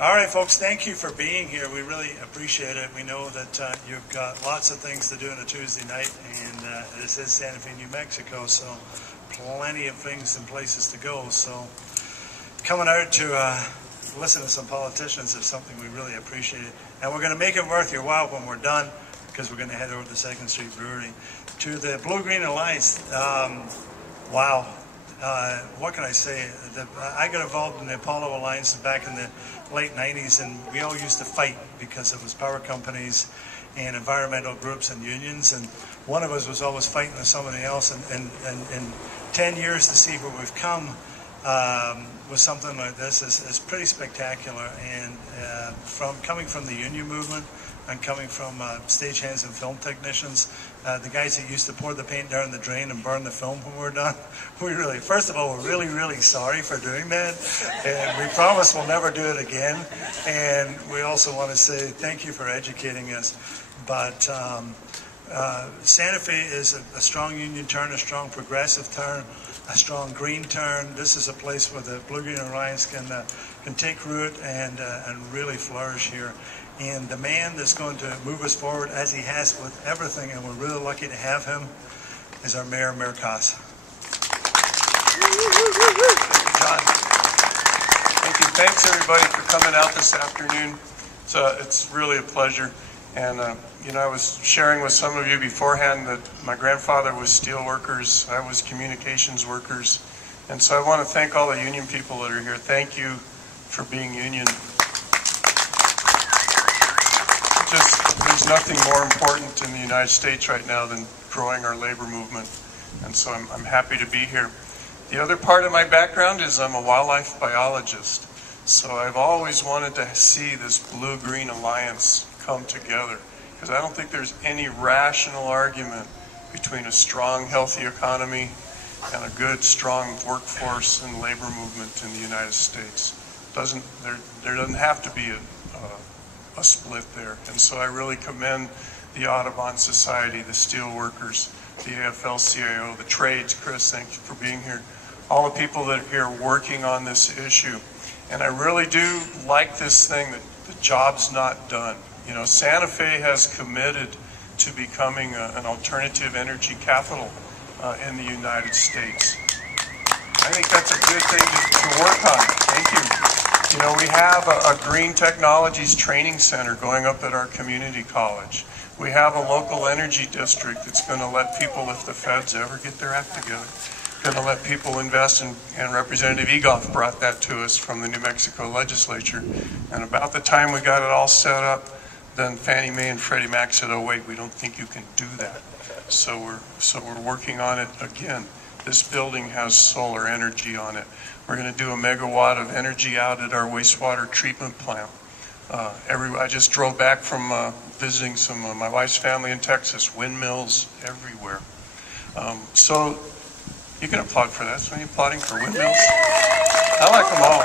All right, folks, thank you for being here. We really appreciate it. We know that you've got lots of things to do on a Tuesday night, and this is Santa Fe, New Mexico, so plenty of things and places to go. So coming out to listen to some politicians is something we really appreciate. And we're going to make it worth your while when we're done, because we're going to head over to 2nd Street Brewery. To the Blue-Green Alliance, wow. What can I say? I got involved in the Apollo Alliance back in the late 90s, and we all used to fight because it was power companies and environmental groups and unions, and one of us was always fighting with somebody else, and 10 years to see where we've come with something like this is pretty spectacular. And coming from the union movement and coming from stagehands and film technicians, the guys that used to pour the paint down the drain and burn the film when we're done, first of all, we're really sorry for doing that, and we promise we'll never do it again. And we also want to say thank you for educating us. But Santa Fe is a strong union turn, a strong progressive turn, a strong green turn. This is a place where the Blue-Green Alliance can take root and really flourish here. And the man that's going to move us forward, as he has with everything, and we're really lucky to have him, is our Mayor, Mayor Koss. Thank you, John. Thank you. Thanks, everybody, for coming out this afternoon. It's really a pleasure. And, I was sharing with some of you beforehand that my grandfather was steel workers, I was communications workers. And so I want to thank all the union people that are here. Thank you for being union. There's nothing more important in the United States right now than growing our labor movement. And so I'm happy to be here. The other part of my background is I'm a wildlife biologist. So I've always wanted to see this Blue-Green Alliance come together, because I don't think there's any rational argument between a strong, healthy economy and a good, strong workforce and labor movement in the United States. There doesn't have to be a split there. And so I really commend the Audubon Society, the steel workers, the AFL-CIO, the trades. Chris, thank you for being here. All the people that are here working on this issue. And I really do like this thing that the job's not done. Santa Fe has committed to becoming an alternative energy capital in the United States. I think that's a good thing to work on. Thank you. We have a Green Technologies Training Center going up at our community college. We have a local energy district that's going to let people, if the feds ever get their act together, going to let people invest in, and Representative Egoff brought that to us from the New Mexico legislature. And about the time we got it all set up, then Fannie Mae and Freddie Mac said, oh wait, we don't think you can do that. So we're working on it again. This building has solar energy on it. We're going to do a megawatt of energy out at our wastewater treatment plant. I just drove back from visiting some of my wife's family in Texas. Windmills everywhere. So you can applaud for that. So are you applauding for windmills? I like them all.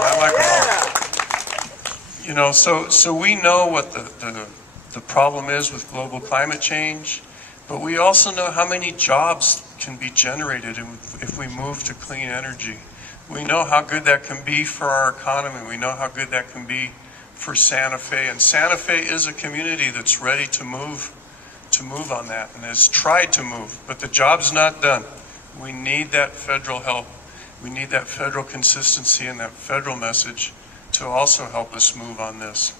So we know what the problem is with global climate change, but we also know how many jobs can be generated if we move to clean energy. We know how good that can be for our economy. We know how good that can be for Santa Fe. And Santa Fe is a community that's ready to move on that and has tried to move, but the job's not done. We need that federal help. We need that federal consistency and that federal message to also help us move on this.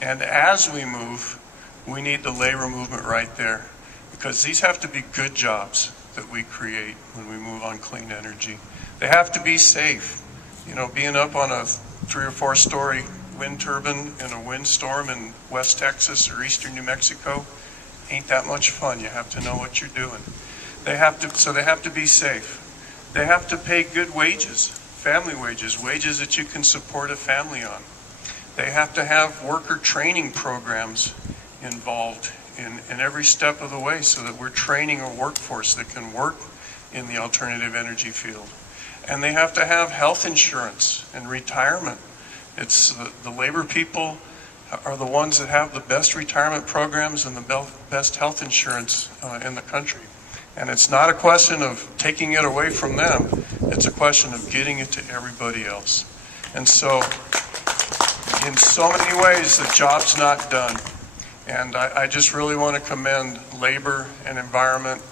And as we move, we need the labor movement right there, because these have to be good jobs that we create when we move on clean energy. They have to be safe. Being up on a 3 or 4 story wind turbine in a windstorm in West Texas or Eastern New Mexico ain't that much fun. You have to know what you're doing. They have to be safe. They have to pay good wages, family wages, wages that you can support a family on. They have to have worker training programs involved in every step of the way, so that we're training a workforce that can work in the alternative energy field. And they have to have health insurance and retirement. It's the labor people are the ones that have the best retirement programs and the best health insurance in the country. And it's not a question of taking it away from them. It's a question of getting it to everybody else. And so, in so many ways, the job's not done. And I just really want to commend labor and environment.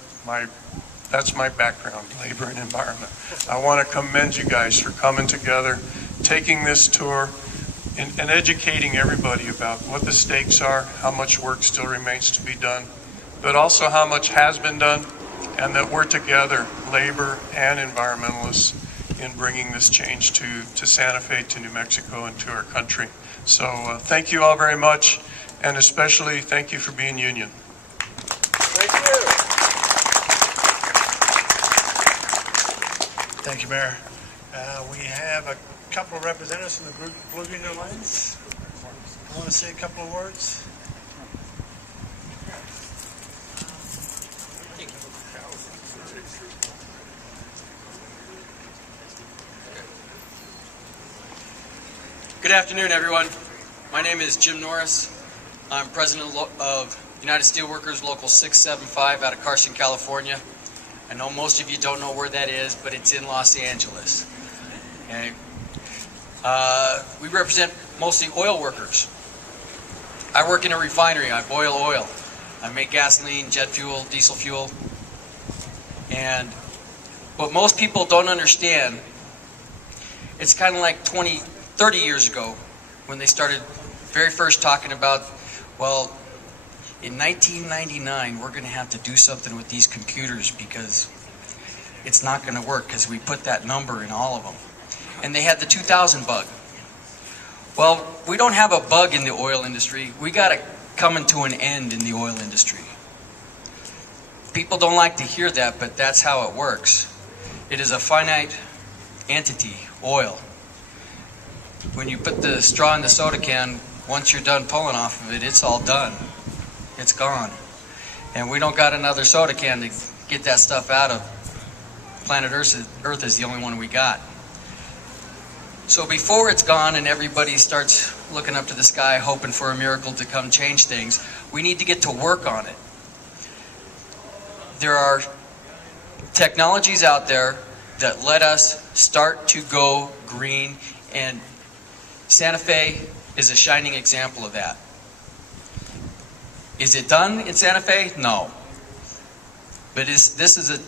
That's my background, labor and environment. I want to commend you guys for coming together, taking this tour, and educating everybody about what the stakes are, how much work still remains to be done, but also how much has been done, and that we're together, labor and environmentalists, in bringing this change to Santa Fe, to New Mexico, and to our country. So thank you all very much, and especially thank you for being union. Thank you. Thank you, Mayor. We have a couple of representatives from the Blue Green Alliance. I want to say a couple of words. Good afternoon, everyone. My name is Jim Norris. I'm president of United Steelworkers Local 675 out of Carson, California. I know most of you don't know where that is, but it's in Los Angeles. Okay. We represent mostly oil workers. I work in a refinery. I boil oil. I make gasoline, jet fuel, diesel fuel. And what most people don't understand, it's kind of like 30 years ago when they started very first talking about, well, in 1999, we're going to have to do something with these computers because it's not going to work because we put that number in all of them. And they had the 2000 bug. Well, we don't have a bug in the oil industry. We got it coming to an end in the oil industry. People don't like to hear that, but that's how it works. It is a finite entity, oil. When you put the straw in the soda can, once you're done pulling off of it, it's all done. It's gone. And we don't got another soda can to get that stuff out of. Planet Earth is the only one we got. So before it's gone and everybody starts looking up to the sky hoping for a miracle to come change things, we need to get to work on it. There are technologies out there that let us start to go green, and Santa Fe is a shining example of that. Is it done in Santa Fe? No. But this is a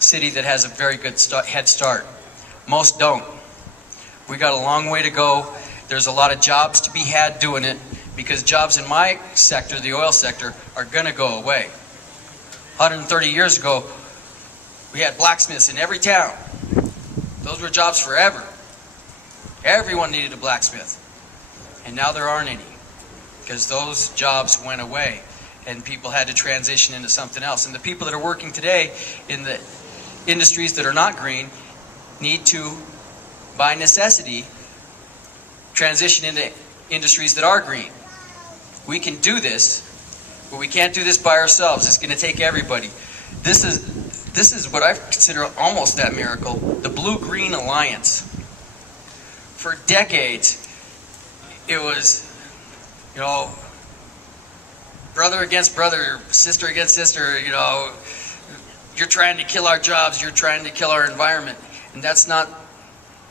city that has a very good head start. Most don't. We got a long way to go. There's a lot of jobs to be had doing it, because jobs in my sector, the oil sector, are going to go away. 130 years ago, we had blacksmiths in every town. Those were jobs forever. Everyone needed a blacksmith. And now there aren't any, because those jobs went away and people had to transition into something else. And the people that are working today in the industries that are not green need to, by necessity, transition into industries that are green. We can do this, but we can't do this by ourselves. It's going to take everybody. This is what I consider almost that miracle, the Blue-Green Alliance. For decades, it was, brother against brother, sister against sister, you're trying to kill our jobs, you're trying to kill our environment. And that's not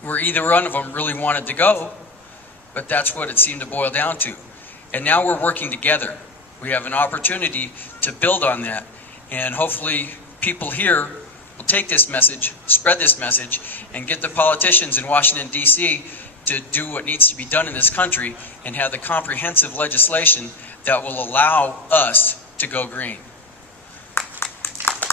where either one of them really wanted to go, but that's what it seemed to boil down to. And now we're working together. We have an opportunity to build on that, and hopefully people here will take this message, spread this message, and get the politicians in Washington, D.C. to do what needs to be done in this country and have the comprehensive legislation that will allow us to go green.